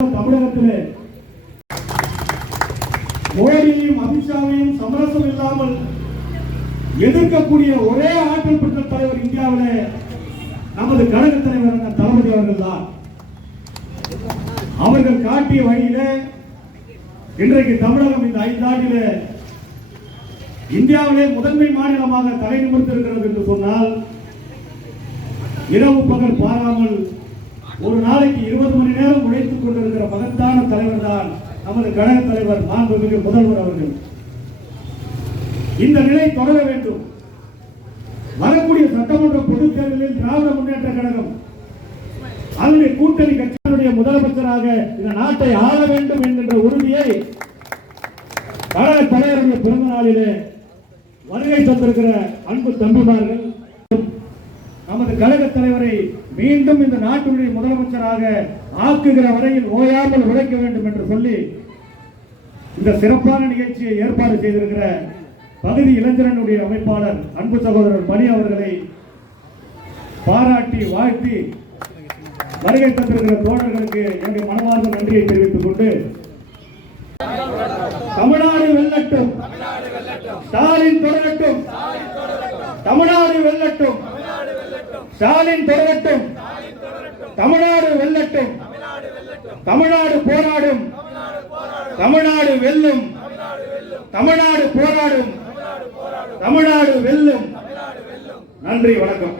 தமிழகத்திலே மோடியையும் அமித்ஷாவையும் சமரசம் இல்லாமல் எதிர்க்கக்கூடிய ஒரே ஆற்றல் பெற்ற தலைவர் இந்தியாவிலே நமது கழக தலைவர் தளபதி அவர்கள் தான். அவர்கள் காட்டிய வழியில இன்றைக்கு தமிழகம் இந்த 5 ஆண்டிலே இந்தியாவிலே முதன்மை மாநிலமாக தலை நிமிர்த்திருக்கிறது என்று சொன்னால், இரவு பகல் பாராமல் ஒரு நாளைக்கு 20 மணி நேரம் உழைத்துக் கொண்டிருக்கிற மகத்தான தலைவர் தான் நமது கழக தலைவர் மாண்புமிகு முதல்வர் அவர்கள். இந்த நிலை தொடர வேண்டும். வரக்கூடிய சட்டமன்ற பொதுத் தேர்தலில் திராவிட முன்னேற்ற கழகம் அதனுடைய கூட்டணி கட்சியினுடைய முதலமைச்சராக இந்த நாட்டை ஆள வேண்டும் என்கின்ற உறுதியை கழக தலைவருடைய பிறந்த நாளிலே வருகை தந்திருக்கிற அன்பு தம்பிமார்கள் நமது கழக தலைவரை மீண்டும் இந்த நாட்டினுடைய முதலமைச்சராக ஆக்குகிற வரையில் ஓயாமல் உழைக்க வேண்டும் என்று சொல்லி இந்த சிறப்பான நிகழ்ச்சியை ஏற்பாடு செய்திருக்கிற பகுதி இளைஞரனுடைய அமைப்பாளர் அன்பு சகோதரர் மணி அவர்களை பாராட்டி வாழ்த்தி வருகை தந்திருக்கிற தோழர்களுக்கு என்னுடைய மனமார்ந்த நன்றியை தெரிவித்துக் கொண்டு, தமிழ்நாடு வெல்லட்டும், ஸ்டாலின் தொடரட்டும், தமிழ்நாடு வெல்லட்டும், ஸ்டாலின் தொடரட்டும், தமிழ்நாடு வெல்லட்டும், தமிழ்நாடு போராடும், தமிழ்நாடு வெல்லும், தமிழ்நாடு போராடும், தமிழ்நாடு வெல்லும். நன்றி, வணக்கம்.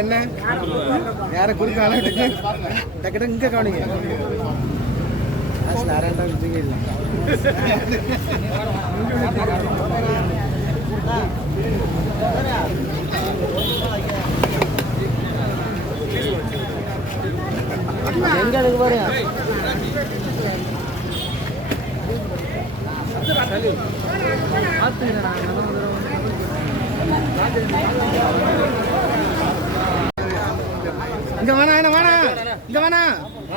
என்ன யார குறுக்கால டக்கு இங்க கவனிங்க. எங்க அதுக்கு பாருங்க. இங்க வேணா, என்ன வேணா, இங்க வேணா,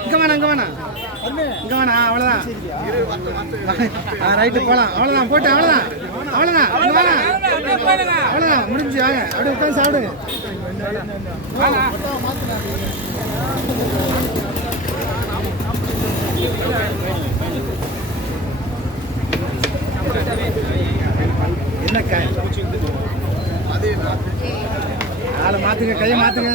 இங்க வேணா, இங்க வேணா, இங்க வேணா. அவ்வளவுதான், ரைட்டு போலாம். அவ்வளவுதான், போட்டு அவ்வளவுதான், அவ்வளவுதான், இங்க வேணா, அவ்வளவுதான், முடிஞ்சு. வாங்க, அப்படியே உட்காந்து சாப்பிடுங்க. என்ன ஆளை மாத்துங்க, கையை மாத்துங்க.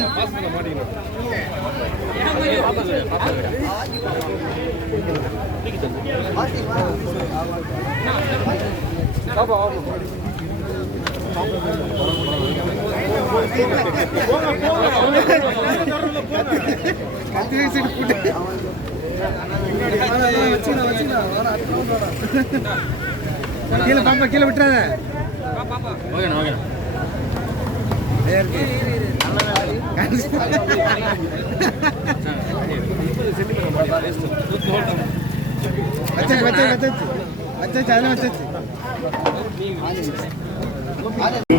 கத்தி வச்சுட்டு போட்டு கீழே பாப்பா, கீழே விட்டுறாத.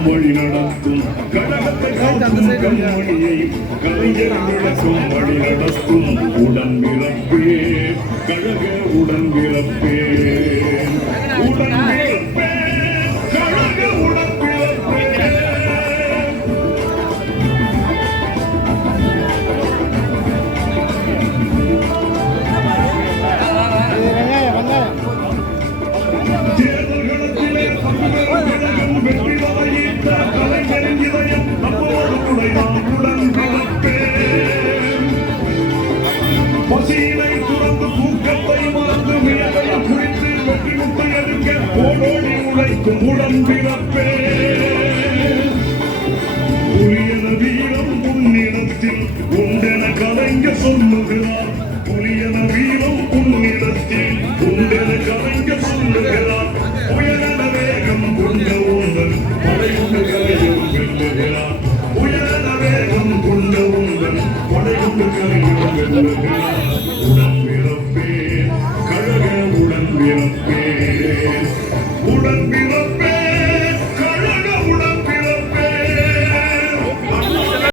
மொழி நடத்தும் வழி நடத்தும் உடன்பிறப்பே, கழக உடன்பிறப்பே, உடன்பிறப்பே, கழக உடன்பிறப்பே. தேர்தல்களத்திலே கலைஞரின் இதயம் நம்மோடு உடையான் உடன்பிறப்பே. பசியினை துறந்து தூக்கத்தை மறந்து விளைவை குறித்து வெற்றி முட்டை எடுக்க போடோடி உழைக்கும் உடன்பிறப்பே. புலியன வீரம் முன்னிடத்தில் உண்டென கலைஞர் சொல்லுகிறார். புலியன வீரம் நாட்டுக்கரையும் வெல்லுகிறார் உடன் பிறப்பே கழக உடன் பிறப்பே